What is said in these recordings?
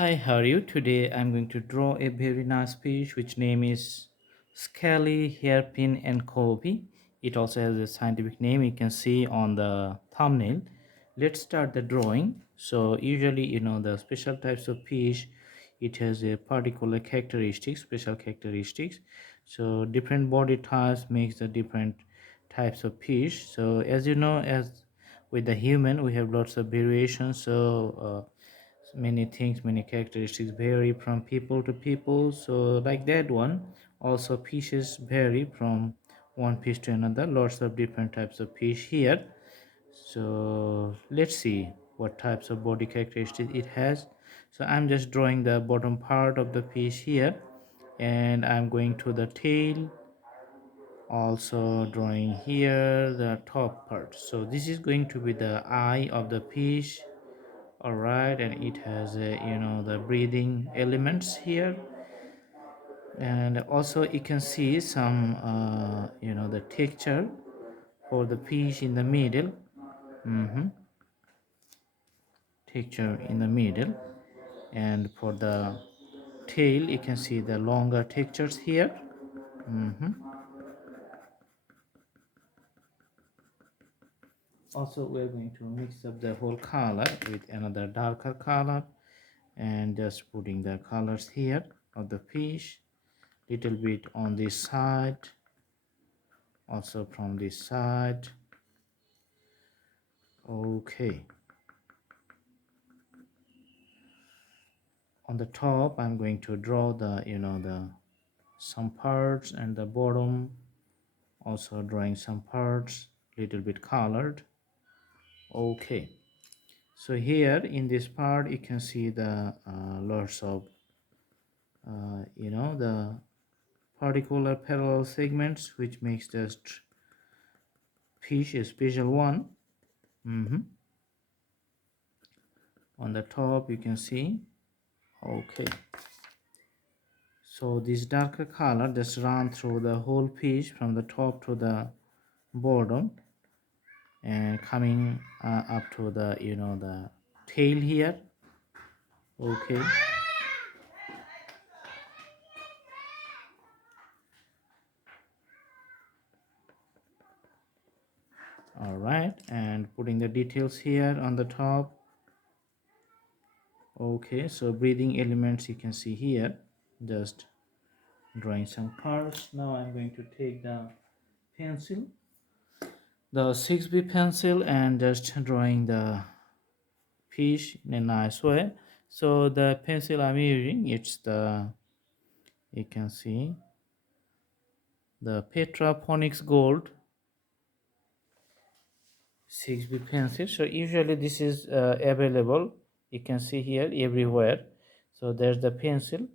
Hi, how are you? Today I'm going to draw a very nice fish which name is Scaly Hairpin and Cobie. It also has a scientific name you can see on the thumbnail. Let's start the drawing. So usually the special types of fish, it has a particular characteristics, special characteristics. So different body types makes the different types of fish. So as you know, as with the human we have lots of variations. Many things, many characteristics vary from people to people, so like that one also fishes vary from one fish to another, lots of different types of fish here. So let's see what types of body characteristics it has. So I'm just drawing the bottom part of the fish here, and I'm going to the tail, also drawing here the top part. So this is going to be the eye of the fish. All right, and it has the breathing elements here, and also you can see some the texture for the fish in the middle. Texture in the middle, and for the tail you can see the longer textures here. Also we're going to mix up the whole color with another darker color, and just putting the colors here of the fish, little bit on this side, also from this side. Okay, on the top I'm going to draw the the some parts, and the bottom also drawing some parts, little bit colored. Okay, so here in this part you can see the lots of the particular parallel segments which makes the fish a special one. On the top you can see. Okay, so this darker color just run through the whole fish from the top to the bottom, and coming up to the the tail here. Okay, all right, and putting the details here on the top. Okay, so breathing elements you can see here, just drawing some parts. Now I'm going to take the pencil, the 6B pencil, and just drawing the fish in a nice way. So the pencil I'm using, it's the, you can see, the Petra Phonics Gold 6B pencil. So usually this is available, you can see here everywhere. So there's the pencil.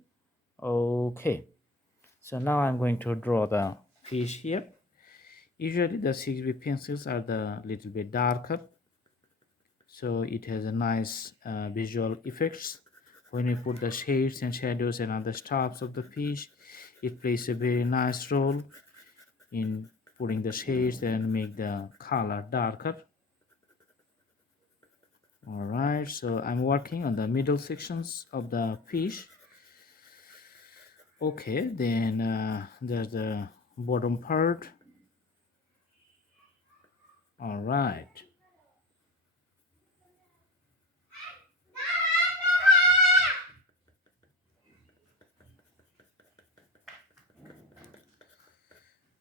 Okay, so now I'm going to draw the fish here. Usually the 6B pencils are the little bit darker, so it has a nice visual effects. When you put the shades and shadows and other stuffs of the fish, it plays a very nice role in putting the shades and make the color darker. All right, so I'm working on the middle sections of the fish. Okay, then there's the bottom part. All right,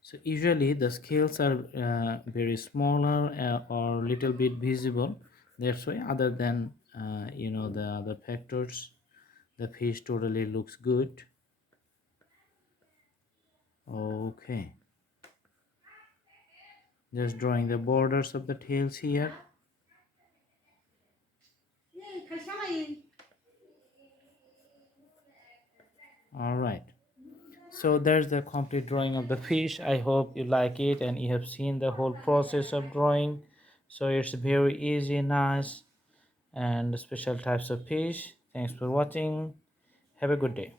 so usually the scales are very smaller or little bit visible. That's why, other than the other factors, the fish totally looks good. Okay, just drawing the borders of the tails here. All right, so there's the complete drawing of the fish. I hope you like it and you have seen the whole process of drawing. So it's very easy, nice, and special types of fish. Thanks for watching. Have a good day.